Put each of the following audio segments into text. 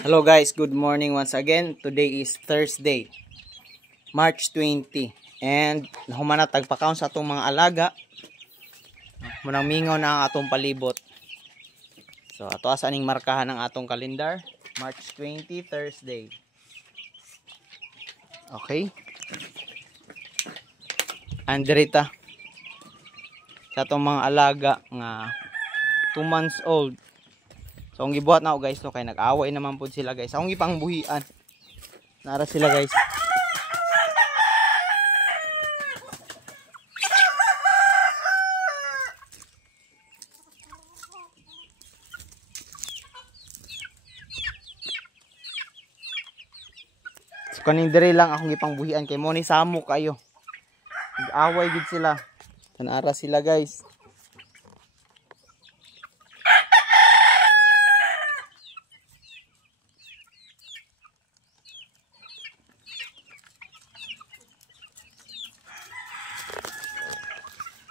Hello guys, good morning once again. Today is Thursday, March 20. And humana tagpakaon sa atong mga alaga. Munang mingaw na ang atong palibot. So ato asa ning markahan ang atong kalendar, March 20, Thursday. Okay. Andrita sa atong mga alaga nga 2 months old. So ang gibuhat na ako guys, no, kay nag-away naman po sila guys. Akong gipang buhian. Nara sila guys. So kaning dire lang akong gipang buhian kay mo ni samo kayo. Nag-away gid sila. Nara sila guys.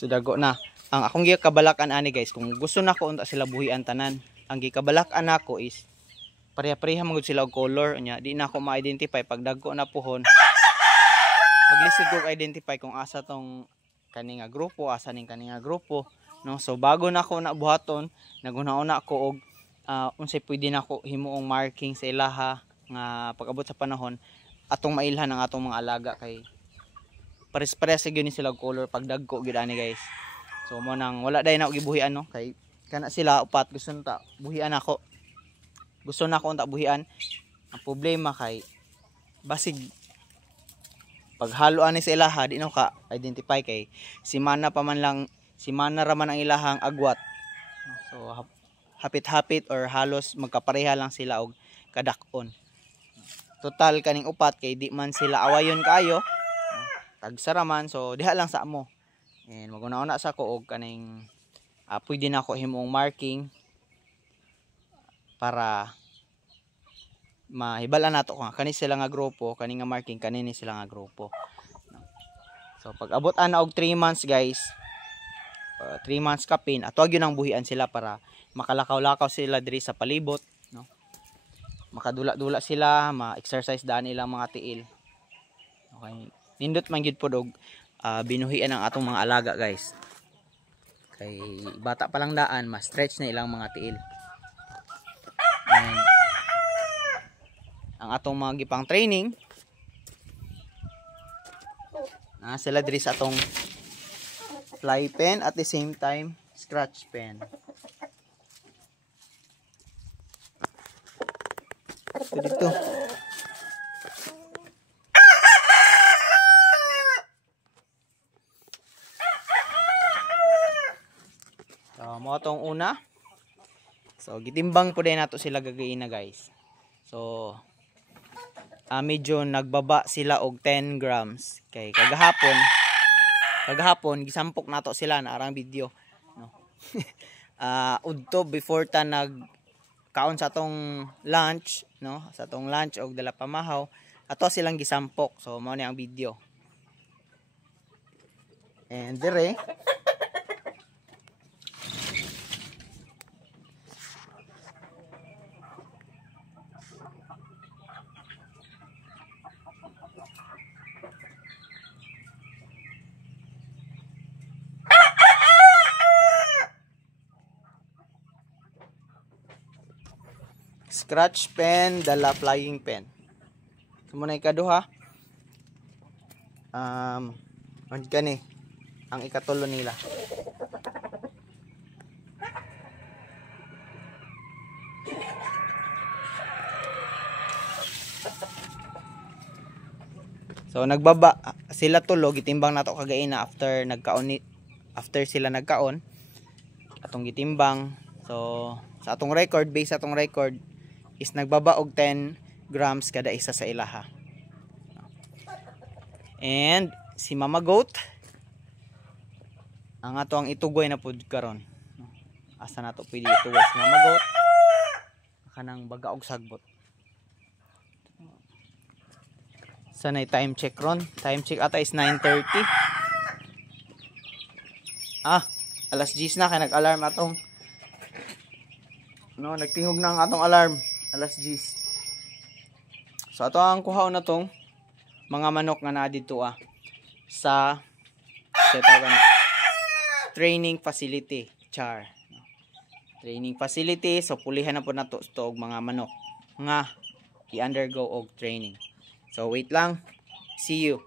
So dago na. Ang akong gikabalakan ani guys, kung gusto nako unta sila buhian tanan, ang gikabalakan nako is pareha-pareha magud sila og color nya. Di na ako ma-identify pag dagko na puhon. Maglisod ko identify kung asa tong kani nga grupo, asa ning kani nga grupo, no? So bago na ako na buhaton, naguna-una ako og unsay pwede nako himuong marking sa ilaha nga pag-abot sa panahon atong mailhan ang atong mga alaga kay pares-pares gyud ni sila og color pag dagko gyud ani guys. So mo nang wala day na og gibuhian, no, kay kana sila upat gusto nta buhian ako. Gusto na ako unta buhian. Ang problema kay basig paghalo ani sa ilaha di na ka identify kay si mana raman ang ilahang agwat. So hapit-hapit or halos magkapareha lang sila og kadakon. Total kaning upat kay di man sila awayon kaayo. Tagsaraman, so diha lang sa amo. And maguna-una sa ko og kaning pwede na ako himuong marking para mahibalan nato kung kani sila nga grupo, kani nga marking kanini sila nga grupo. So pag abot ana og 3 months guys, 3 months kapin, ato gyud ang buhian sila para makalakaw-lakaw sila diri sa palibot, no? Makadula-dula sila, ma-exercise daan ilang mga tiil. Okay. Nindot man gyud pod og binuhian ang atong mga alaga guys. Kay bata pa lang daan, ma-stretch na ilang mga tiil. And ang atong mga gipang training sila diri sa atong fly pen at the same time scratch pen. So dito mo atong una. So gitimbang po din nato sila gagayin na guys. So medyo nagbaba sila og 10 grams kay kagahapon gisampok nato sila na arang video, no? Udto before ta nagkaon sa atong lunch, no, sa atong lunch og dala pamahaw ato silang gisampok. So mao ni ang video. And dire scratch pen, dala flying pen. Sumunay ikaduha. Gani ang ikatulo nila. So nagbaba sila tulo, gitimbang nato kagaina after sila nagkaon atong gitimbang. So sa atong record, base sa atong record is nagbaba og 10 grams kada isa sa ilaha. And si Mama Goat ang ato ang itugoy na pud karon. Asa nato pwede itugoy si Mama Goat kanang baga og sagbot. Sanay time check ron. Time check ata is 9:30. Alas 10 na kay nag-alarm atong, no, nagtingog na ang atong alarm. Alas 10. So ato ang kuhaon na tong mga manok nga naa dito sa training facility, char. Training facility, so pulihan na po na to og mga manok nga i-undergo og training. So wait lang. See you.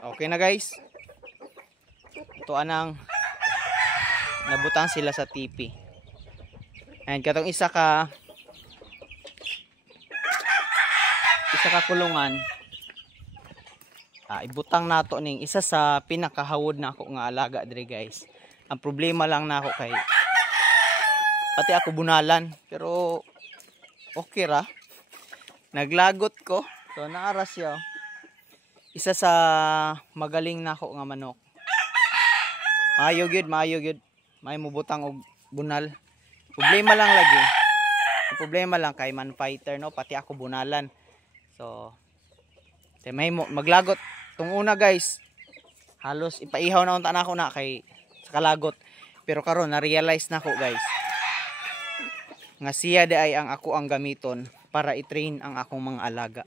Okay na guys. Ito anang nabutang sila sa tipi. And katong isa ka kulungan. Ibutang nato ning isa sa pinakahawod na ako nga alaga dire guys. Ang problema lang na ako kay pati ako bunalan, pero okay ra. Naglagot ko. So naara siya. Isa sa magaling na ako nga manok. Maayo gyud. May mubutang og bunal. Problema lang lagi. Ang problema lang kay man fighter no, pati ako bunalan. So may maglagot tung una guys. Halos ipaihaw na unta na ako na kay sa kalagot. Pero karon na-realize na ako guys. Nga siya di ay ang ako ang gamiton para i-train ang akong mga alaga.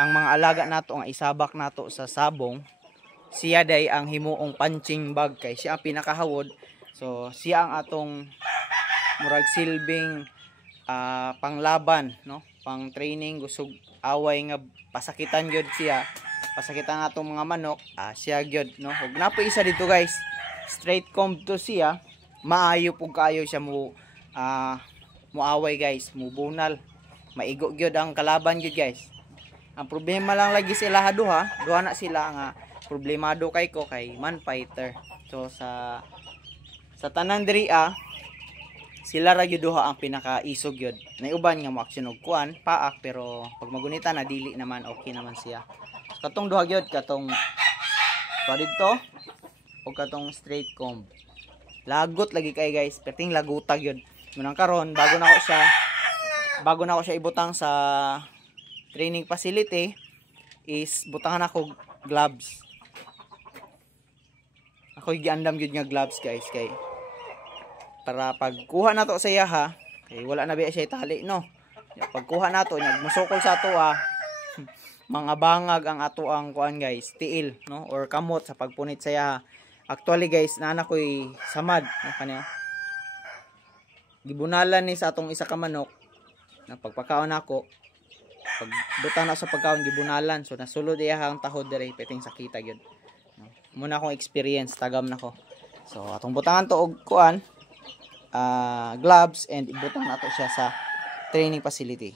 Ang mga alaga nato nga isabak nato sa sabong, siya day ang himuong punching bag kay siya ang pinakahawod. So siya ang atong murag silbing panglaban no, pang training gusog away nga pasakitan gyud siya. Pasakitan atong mga manok, siya gyud no. Ug napo isa dito guys, straight comb to siya, maayo pug kaayo siya mo muaway guys, mubunal. Maigo gyud ang kalaban gyud guys. Ang problema lang lagi sila duha na sila nga problemado kay ko kay man fighter. So sa tanan diri sila ra gyud duha ang pinakaisog gyud. Naiuban nga mo aksyon og kuan, paak, pero pag magunita na dili naman okay naman siya. So, katong duha gyud katong dito o katong straight comb. Lagot lagi kay guys, perting laguta gyud. Munang karon bago na ako siya ibutang sa training facility is butangan ako gloves. Ako giandam gyud nga gloves guys kay para pagkuha nato sa iya kay wala na biya siya itali no. Pagkuha nato nya musukol sa ato mga bangag ang ato ang kuan guys, tiil no or kamot sa pagpunit sa iya. Actually guys, naana ko'y samad no kaniya. Gibunalan ni sa atong isa ka manok na pagpakaon ako. Pag butang na sa pagkaon gibunalan, so nasulod iya ang tahod diri peting sakita gyud. Muna akong experience tagam nako. So atong butangan to og kuan gloves and ibutang nato siya sa training facility.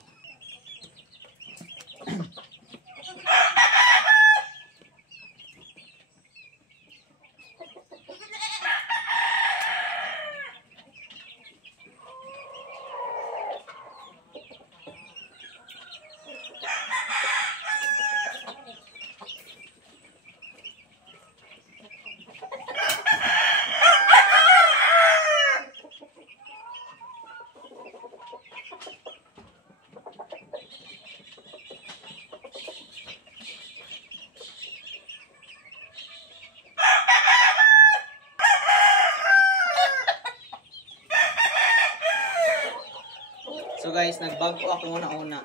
So guys, nagbago ako una-una.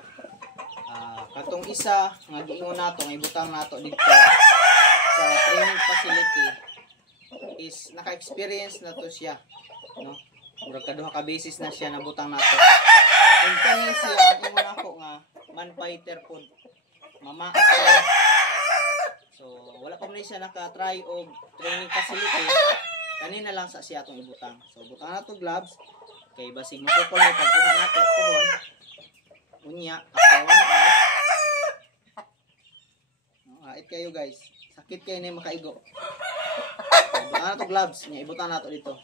Katong isa nga giingon nato nga ibutang nato dito sa training facility is naka-experience na to siya, no? Murag kaduha ka basis na siya nabutang nato. Kung kani siya ingon ako nga man fighter pod. Mama siya. So wala pa man siya naka-try og training facility. Kanina lang sa siya atong ibutang. So butang nato gloves. Kay basig masukol na pagkuha nato pohon. Unya, after 1 hour. Hait kayo guys. Sakit kayo na makaigo. Ibutan nato gloves. Ibutan nato dito.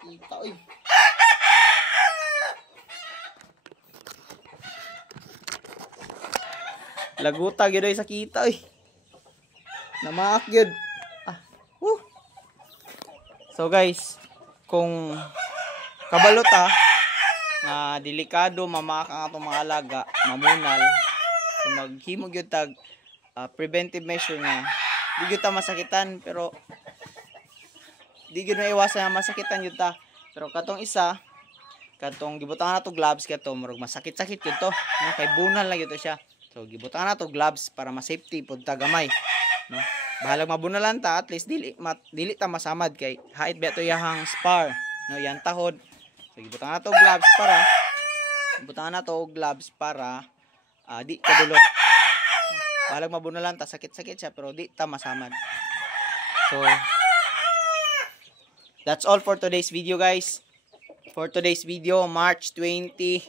Kita, oy. Laguta gyud oy sa kita, oy. Namaak gyud. Ah. Woo. So guys, kung kabalo ta nga delikado mamaak ang atong mga alaga, mamunal, so maghimo gyud tag preventive measure nga di gyud ta masakitan, pero di gyud maiwasan nga masakitan gyud ta. Pero katong isa, katong gibutangan nato gloves kato murag masakit-sakit gyud to, no? Kay bunal lang gyud to siya. So gibutangan nato gloves para ma-safety pud ta gamay, no? Bahalag mabunalan ta, at least dili ta masamad kay hait ba to yahang spar, no? Yan tahod. So gibutangan nato gloves para di kadulot. Bahalag mabunalan ta, sakit-sakit siya pero di ta masamad. So that's all for today's video, guys. For today's video, March 20.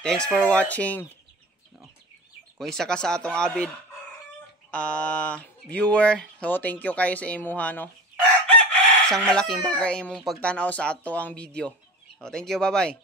Thanks for watching. Kung isa ka sa atong avid viewer, so thank you kayo sa imuha, no? Isang malaking bagay imong pagtanaw sa ato ang video. So thank you, bye-bye.